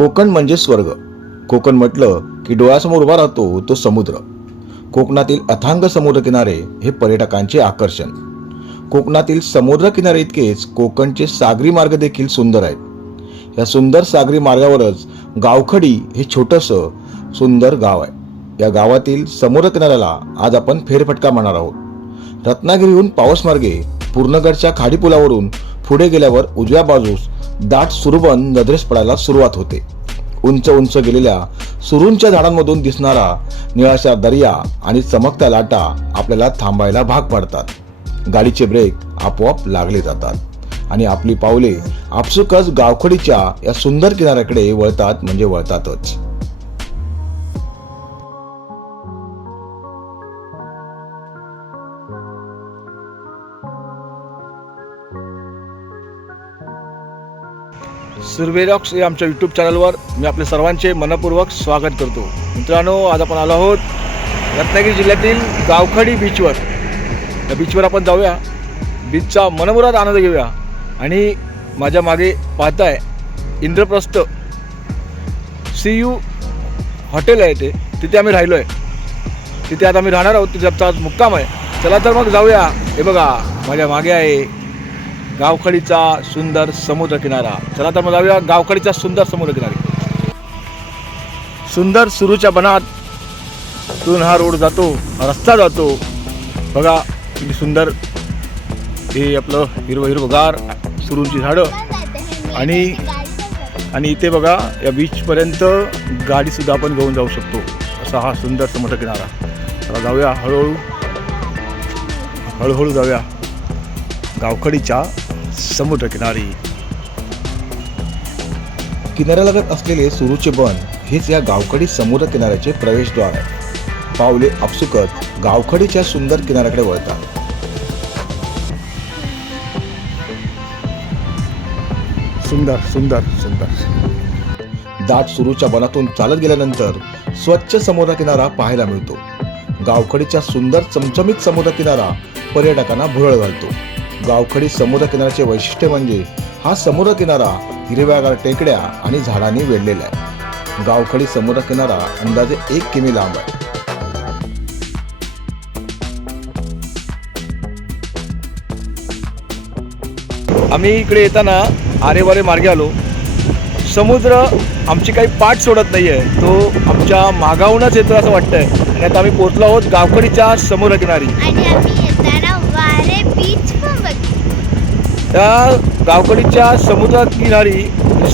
कोकण म्हणजे स्वर्ग. कोकण म्हटलं की डोळ्यासमोर उभा राहतो तो समुद्र. कोकणातील अथांग समुद्रकिनारे हे पर्यटकांचे आकर्षण. कोकणातील समुद्रकिनारे इतकेच कोकणचे सागरी मार्ग देखील सुंदर आहेत. या सुंदर सागरी मार्गावरच गावखडी हे छोटंसं सुंदर गाव आहे. या गावातील समुद्रकिनाऱ्याला आज आपण फेरफटका मारणार आहोत. रत्नागिरीहून पावसमार्गे पूर्णगडच्या खाडीपुलावरून पुढे गेल्यावर उजव्या बाजूस दाट सुरबन नजरेस पडायला सुरुवात होते. उंच उंच गेलेल्या सुरूंच्या झाडांमधून दिसणारा निळाशा दर्या आणि चमकत्या लाटा आपल्याला थांबायला भाग पाडतात. गाडीचे ब्रेक आपोआप लागले जातात आणि आपली पावले आपसुकच गावखडीच्या या सुंदर किनाऱ्याकडे वळतात म्हणजे वळतातच. सुरवेरॉक्स या आमच्या यूट्यूब चॅनलवर मी आपले सर्वांचे मनपूर्वक स्वागत करतो. मित्रांनो आज आपण आलो आहोत रत्नागिरी जिल्ह्यातील गावखडी बीचवर या बीचवर आपण जाऊया. बीचचा मनमुराद आनंद घेऊया. आणि माझ्या मागे पाहताय इंद्रप्रस्थ सी यू हॉटेल आहे ते. तिथे आम्ही राहिलो आहे तिथे आता आम्ही राहणार आहोत. तिथे आमचा आज मुक्काम आहे. चला तर मग जाऊया. हे बघा माझ्या मागे आहे गावखडीचा सुंदर समुद्र किनारा. चला तर मग जाऊया गावखडीचा सुंदर समुद्रकिनारा सुंदर सुरूच्या बनात तून हा रोड जातो रस्ता जातो. बघा किती सुंदर. हे आपलं हिरवं हिरवगार सुरूंची झाडं. आणि आणि इथे बघा या बीचपर्यंत गाडीसुद्धा आपण घेऊन जाऊ शकतो. असा हा सुंदर समुद्र किनारा. चला जाऊया हळूहळू. हळूहळू जाऊया. गावखडीच्या समुद्रकिनारी किनाऱ्यालगत असलेले सुरूचे बन हेच या गावखडी समुद्र किनाऱ्याचे प्रवेशद्वार. आहे पावले आपसुकच गावखडीच्या सुंदर किनाऱ्याकडे वळतात. सुंदर सुंदर सुंदर. दाट सुरूच्या वनातून चालत गेल्यानंतर स्वच्छ समुद्र किनारा पाहायला मिळतो. गावखडीच्या सुंदर चमचमीत समुद्र किनारा पर्यटकांना भुरळ घालतो. गावखडी समुद्र किनाऱ्याचे वैशिष्ट्य म्हणजे हा समुद्र किनारा हिरव्यागार टेकड्या आणि झाडांनी वेढलेला आहे. गावखडी समुद्र किनारा अंदाजे एक किमी लांब आहे. आम्ही इकडे येताना आरेवारे मार्गे आलो. समुद्र आमची काही पाठ सोडत नाही आहे तो आमच्या मागाहूनच येतो असं वाटतंय. आणि आता आम्ही पोहोचलो आहोत गावखडीच्या समुद्रकिनारी आणि आम्ही येताना वारे बीच पण बघितलं त्या गावकडीच्या समुद्रकिनारी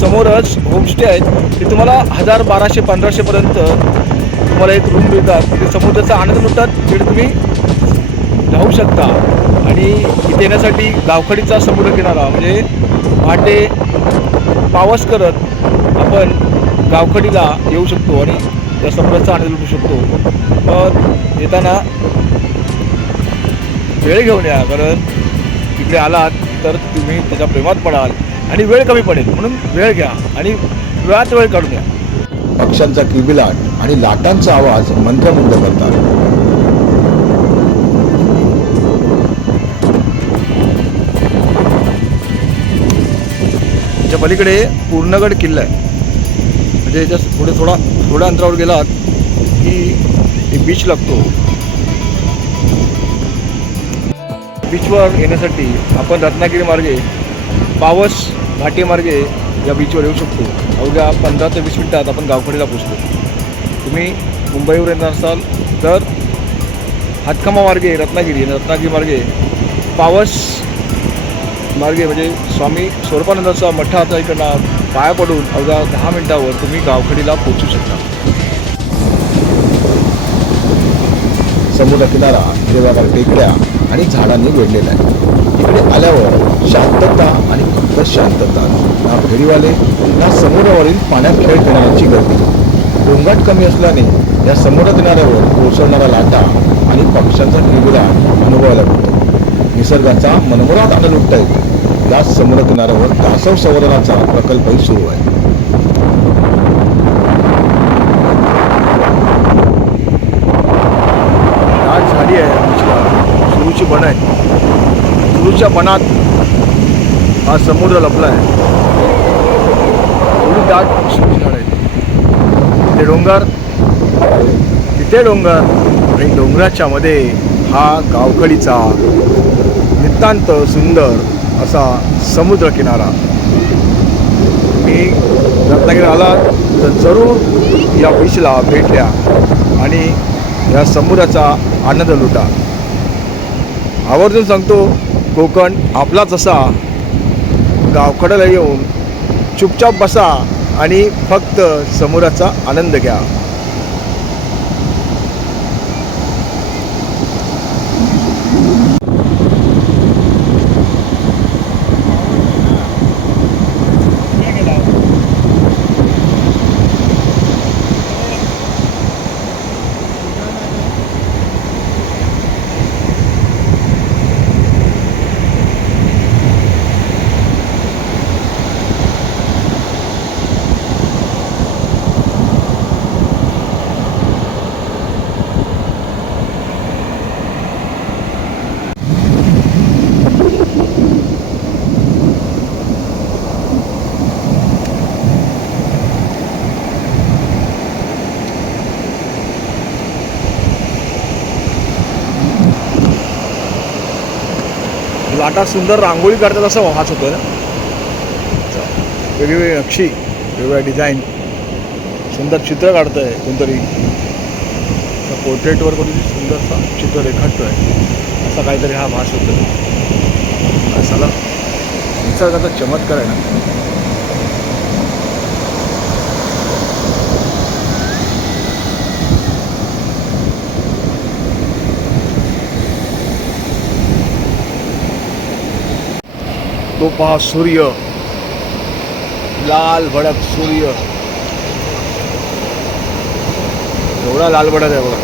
समोरच होमस्टे आहेत ते तुम्हाला हजार बाराशे पंधराशेपर्यंत तुम्हाला एक रूम मिळतात. ते समुद्राचा आनंद लुटतात तिकडे तुम्ही राहू शकता. आणि इथे येण्यासाठी गावखडीचा समुद्रकिनारा म्हणजे पहाटे पावस करत आपण गावखडीला येऊ शकतो आणि त्या समुद्राचा आनंद लुटू शकतो. पण येताना वेळ घेऊन या कारण तिकडे आलात तर तुम्ही त्याच्या प्रेमात पडाल आणि वेळ कमी पडेल. म्हणून वेळ घ्या आणि वेळात वेळ काढून घ्या. पक्ष्यांचा किलबिलाट आणि लाटांचा आवाज मंत्रमुग्ध करतात. त्याच्या पलीकडे पूर्णगड किल्ला आहे. म्हणजे याच्यापुढे थोडा थोड्या अंतरावर गेलात की बीच लागतो. बीचवर येण्यासाठी आपण रत्नागिरी मार्गे पावस घाटीमार्गे या बीचवर येऊ शकतो. अवघ्या पंधरा ते वीस मिनिटात आपण गावखडीला पोचतो तुम्ही मुंबईवर येणार असाल तर हातखमा मार्गे रत्नागिरी आणि रत्नागिरी मार्गे पावस मार्गे म्हणजे स्वामी स्वरूपानंदाचा मठाचा इकडनं पाया पडून अवघ्या दहा मिनिटावर तुम्ही गावखडीला पोहोचू शकता. समुद्र किनारा हिरव्यागार टेकड्या आणि झाडांनी वेढलेला आहे. इकडे आल्यावर शांतता आणि फक्त शांतता ना फेरीवाले ना समुद्रावरील पाण्यात खेळ खेळण्याची गर्दी. गोंगाट कमी असल्याने या समुद्र किनाऱ्यावर कोसळणाऱ्या लाटा आणि पक्ष्यांचा किलबिलाट अनुभवायला मिळतो. निसर्गाचा मनमोरात आनंद लुटता येतो. याच समुद्र किनाऱ्यावर कासव संवर्धनाचा प्रकल्पही सुरू आहे आज झाडी आहे आमची सुरूची बन आहे सुरूच्या मनात हा समुद्र लपला आहे एवढी दाट झाड आहे तिथे डोंगर तिथे डोंगर आणि डोंगराच्या मध्ये हा गावकडीचा नितांत सुंदर असा समुद्र किनारा. मी रत्नागिरी आलात तर जरूर या बीचला भेट द्या आणि या समुद्राचा आनंद लुटा. आवर्जून सांगतो कोकण आपलाच असा गावकड्याला येऊन चुपचाप बसा आणि फक्त समोराचा आनंद घ्या. आता सुंदर रांगोळी काढतात असं वाच होतो ना. वेगवेगळी नक्षी वेगवेगळ्या डिझाईन. सुंदर चित्र काढतं आहे कोणतरी पोर्ट्रेटवर कोणतरी सुंदरसा चित्र रेखाटतो आहे असा काहीतरी हा भास होतो. असाला निसर्गाचा चमत्कार आहे ना. तो पहा सूर्य लाल भडक सूर्य. एवढा लाल भडक आहे बघा.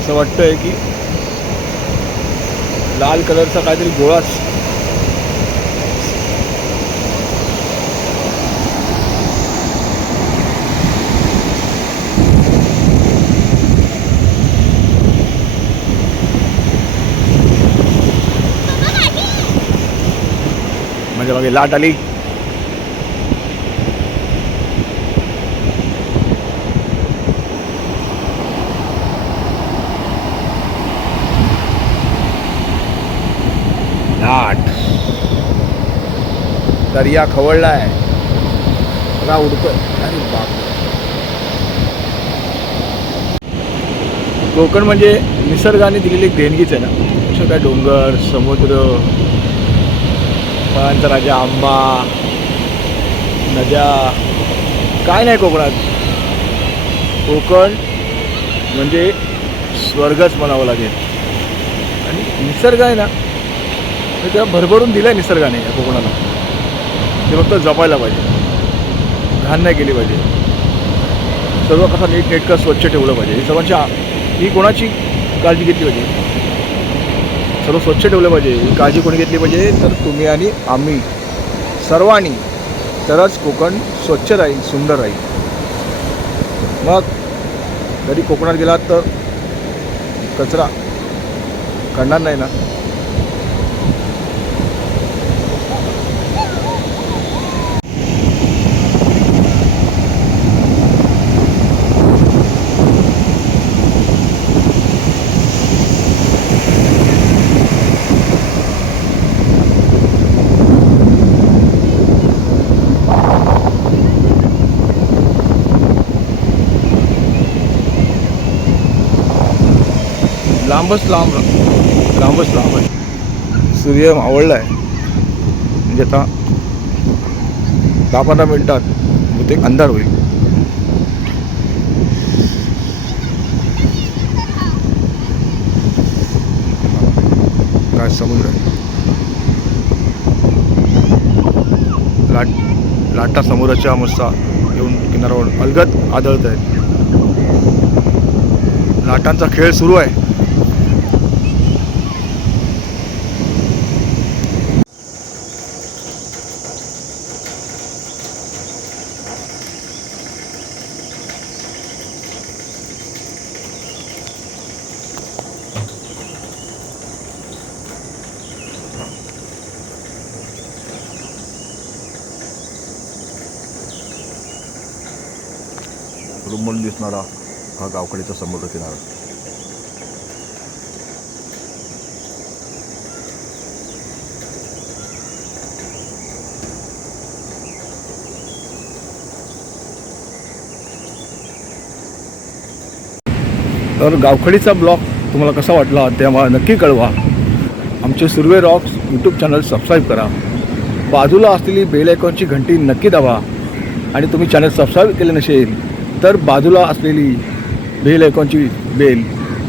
असं वाटतंय की लाल कलरचा काहीतरी गोळाच म्हणजे मागे लाट आली. लाट. दर्या खवळलाय. बघा उडतोय. अरे बाप. कोकण म्हणजे निसर्गाने दिलेली एक देणगीच आहे ना. असं काय डोंगर समुद्र फळांचा राजा आंबा नद्या. काय नाही कोकणात. कोकण म्हणजे स्वर्गच म्हणावं लागेल. आणि निसर्ग आहे ना ते त्याला भरभरून दिलं आहे निसर्गाने या कोकणाला. ते फक्त जपायला पाहिजे. घाण नाही केली पाहिजे. सर्व कसा नीट नेटकं स्वच्छ ठेवलं पाहिजे. ही सर्वांची ही कोणाची काळजी घेतली पाहिजे? सर्व स्वच्छ ठेवलं पाहिजे. ही काळजी कोणी घेतली पाहिजे तर तुम्ही आणि आम्ही. सर्वांनी तरच कोकण स्वच्छ राहील सुंदर राहील. मग जरी कोकणात गेलात तर कचरा. करणार नाही ना? लांबच लांब लांबच लांब आहे. सूर्य मावळला आहे म्हणजे आता दहा पंधरा मिनटात बहुतेक अंधार होईल. काय समुद्र? आहे लाट लाटा समुद्राच्या मस्ता येऊन किनाऱ्यावर अलगद आदळत आहेत लाटांचा खेळ सुरू आहे. रूम दिसणारा हा. गावकडीचा समुद्र किनारा तर गावखडीचा ब्लॉग तुम्हाला कसा वाटला ते आम्हाला नक्की कळवा. आमचे Surve rocks YouTube channel subscribe करा. बाजूला असलेली बेल आयकॉनची घंटी नक्की दाबा. आणि तुम्ही चॅनल सबस्क्राईब केले नसेल तर बाजूला असलेली बेल आयकॉनची बेल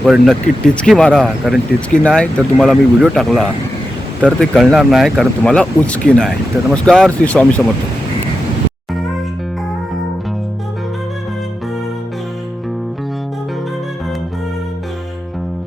वर नक्की टिचकी मारा कारण टिचकी नाही तर तुम्हाला मी व्हिडिओ टाकला तर ते कळणार नाही कारण तुम्हाला उचकी नाही. तर नमस्कार श्री स्वामी समर्थ.